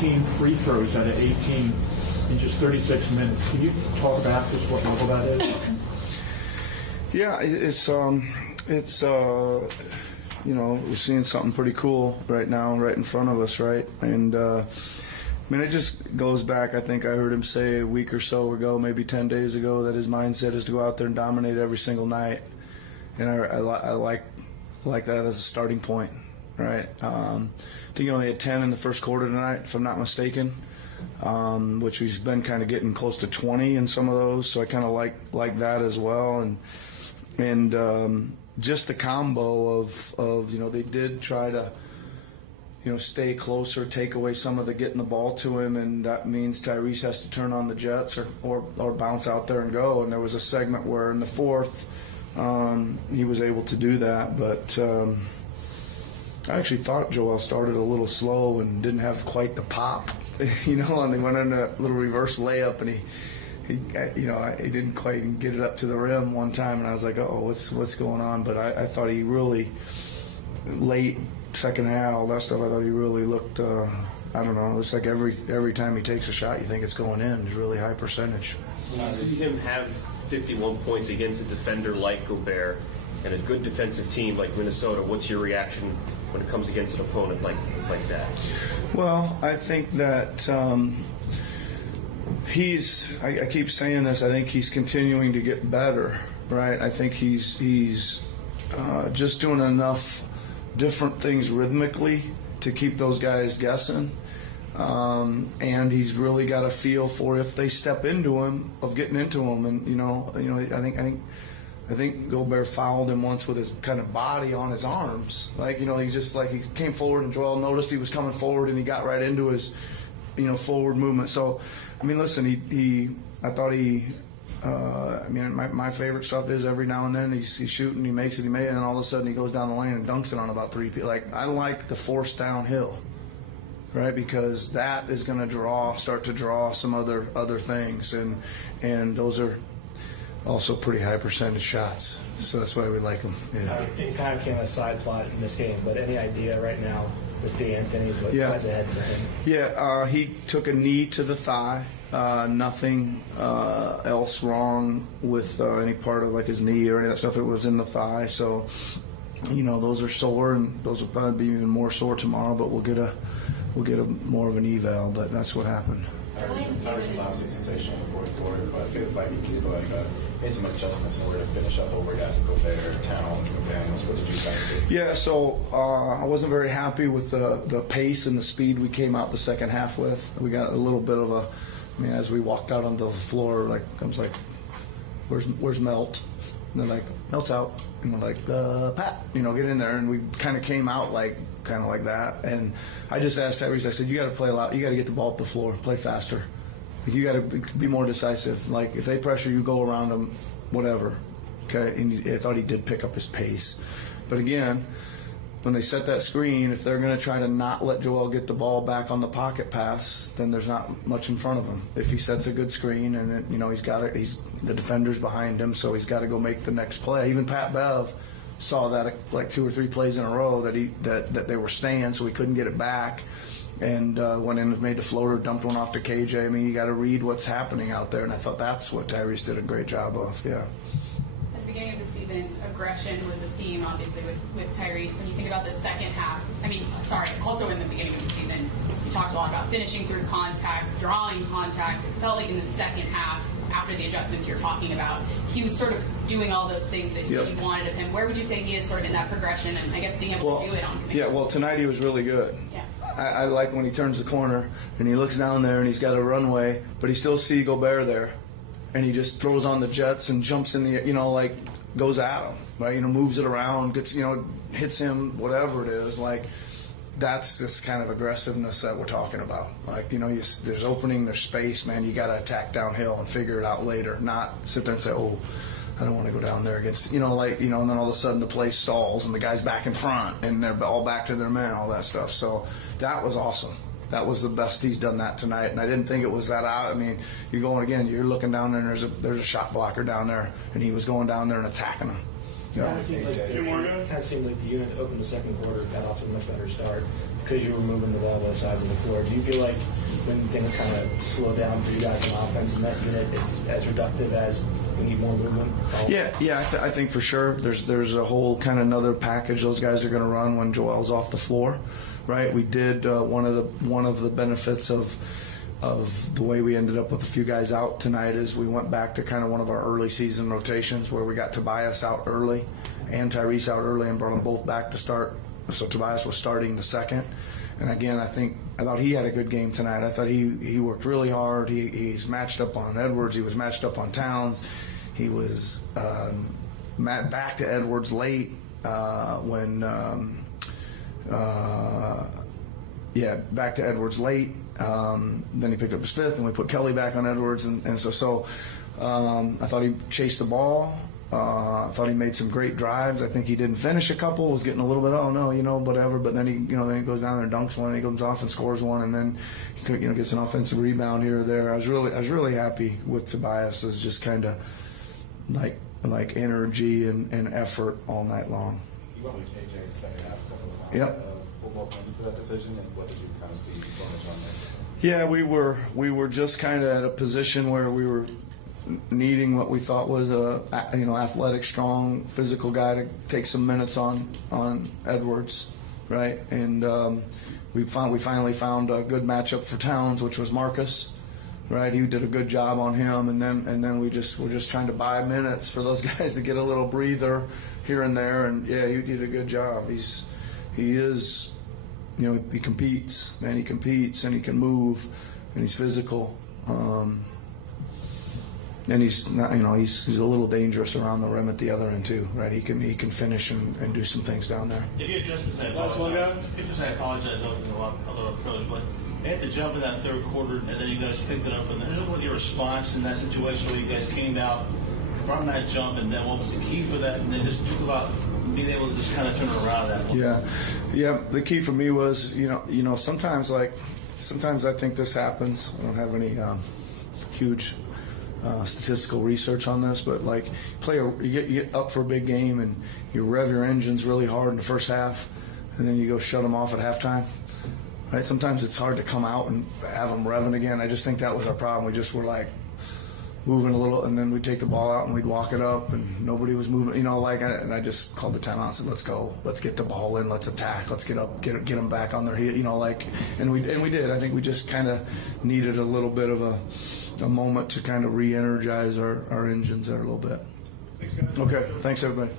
17 free throws out of 18 in just 36 minutes. Can you talk about just what level that is? Yeah, we're seeing something pretty cool right now, right in front of us, right? And it just goes back. I think I heard him say a week or so ago, maybe 10 days ago, that his mindset is to go out there and dominate every single night. And I like that as a starting point, right? I think he only had 10 in the first quarter tonight, if I'm not mistaken, which he's been kind of getting close to 20 in some of those. So I kind of like that as well. And just the combo of they did try to stay closer, take away some of the getting the ball to him, and that means Tyrese has to turn on the jets or bounce out there and go. And there was a segment where in the fourth he was able to do that, but I actually thought Joel started a little slow and didn't have quite the pop, and they went in a little reverse layup, and he didn't quite get it up to the rim one time, and I was like, oh, what's going on? But I thought he really, late second half, all that stuff, I thought he really looked, I don't know, it's like every time he takes a shot, you think it's going in. It's really high percentage. When you see him have 51 points against a defender like Gobert and a good defensive team like Minnesota, what's your reaction when it comes against an opponent like that? Well, I think that I keep saying this, I think he's continuing to get better, right? I think he's just doing enough different things rhythmically to keep those guys guessing. And he's really got a feel for if they step into him, of getting into him. And I think Gobert fouled him once with his kind of body on his arms. He came forward and Joel noticed he was coming forward and he got right into his forward movement. So, listen, my favorite stuff is every now and then he's shooting, he makes it, and then all of a sudden he goes down the lane and dunks it on about 3 people. I like the force downhill, right? Because that is going to start to draw some other things, and those are also pretty high percentage shots. So that's why we like them. Yeah. It kind of came as a side plot in this game, but any idea right now with D'Anthony, what lies ahead for him? Yeah, he took a knee to the thigh. Nothing else wrong with any part of his knee or any of that stuff. It was in the thigh, so those are sore, and those will probably be even more sore tomorrow. But we'll get a more of an eval. But that's what happened. Tyrese was obviously sensational in the fourth quarter, but it feels like he made some adjustments in order to finish up over guys like Gobert, Towns, McDaniels. What did you kind of see? Yeah, so I wasn't very happy with the pace and the speed we came out the second half with. We got a little bit of as we walked out onto the floor, I was like, where's Melt? And they're like, Melt's out. And we're like, Pat, get in there. And we kind of came out kind of like that. And I just asked Tyrese, I said, you got to play a lot. You got to get the ball up the floor, play faster. You got to be more decisive. If they pressure you, go around them, whatever. Okay. And I thought he did pick up his pace. But again, when they set that screen, if they're going to try to not let Joel get the ball back on the pocket pass, then there's not much in front of him. If he sets a good screen and he's the defender's behind him, so he's got to go make the next play. Even Pat Bev saw that 2 or 3 plays in a row that they were staying, so he couldn't get it back, and went in and made the floater, dumped one off to KJ. You got to read what's happening out there, and I thought that's what Tyrese did a great job of. Yeah. At the beginning of the season, aggression was a theme, obviously, with Tyrese. When you think about the second half, also in the beginning of the season, you talked a lot about finishing through contact, drawing contact. It felt like in the second half, after the adjustments you're talking about, he was sort of doing all those things that you wanted of him. Where would you say he is sort of in that progression and, I guess, being able to do it on command? Yeah, well, tonight he was really good. Yeah. I like when he turns the corner and he looks down there and he's got a runway, but he still sees Gobert there. And he just throws on the jets and jumps in the, goes at him, right? Moves it around, gets, hits him, whatever it is. That's this kind of aggressiveness that we're talking about. There's opening, there's space, man. You got to attack downhill and figure it out later, not sit there and say, oh, I don't want to go down there against, and then all of a sudden the play stalls and the guy's back in front and they're all back to their man, all that stuff. So that was awesome. That was the best he's done that tonight, and I didn't think it was that out. You're going again. You're looking down there, and there's a shot blocker down there, and he was going down there and attacking him. Yeah. Kind of seemed like the unit to open the second quarter got off to a much better start because you were moving the ball both sides of the floor. Do you feel like when things kind of slow down for you guys in offense in that unit, it's as reductive as we need more movement? I think for sure there's a whole kind of another package those guys are going to run when Joel's off the floor, right? We did one of the benefits of the way we ended up with a few guys out tonight is we went back to kind of one of our early season rotations where we got Tobias out early and Tyrese out early and brought them both back to start. So Tobias was starting the second. And again, I thought he had a good game tonight. I thought he worked really hard. He's matched up on Edwards. He was matched up on Towns. He was back to Edwards late back to Edwards late. Then he picked up his fifth, and we put Kelly back on Edwards. And so I thought he chased the ball. I thought he made some great drives. I think he didn't finish a couple. Was getting a little bit, whatever. But then he goes down there and dunks one. And he comes off and scores one, and then he gets an offensive rebound here or there. I was really happy with Tobias as just kind of like energy and effort all night long. You went with KJ in the second half a couple of times. Yep. What went into that decision, and what did you kind of see from this run there? Yeah, we were just kind of at a position where we were needing what we thought was a athletic, strong, physical guy to take some minutes on Edwards, right? And we finally found a good matchup for Towns, which was Marcus, right? He did a good job on him, and then we're just trying to buy minutes for those guys to get a little breather here and there. And yeah, he did a good job. He competes, man. He competes and he can move, and he's physical. And he's not, he's a little dangerous around the rim at the other end too, right? He can finish and do some things down there. If you had justice, I apologize. I was a little approach, but they had to jump in that third quarter, and then you guys picked it up. And then what your response in that situation where you guys came out from that jump, and then what was the key for that? And then just talk about being able to just kind of turn it around that one. Yeah. The key for me was, sometimes I think this happens. I don't have any huge statistical research on this, but you get up for a big game and you rev your engines really hard in the first half, and then you go shut them off at halftime. Right? Sometimes it's hard to come out and have them revving again. I just think that was our problem. We just were moving a little, and then we'd take the ball out and we'd walk it up, and nobody was moving. And I just called the timeout and said, "Let's go. Let's get the ball in. Let's attack. Let's get up, get them back on their heel." And we did. I think we just kind of needed a little bit of a moment to kind of re-energize our engines there a little bit. Thanks, guys. Okay. Thanks, everybody.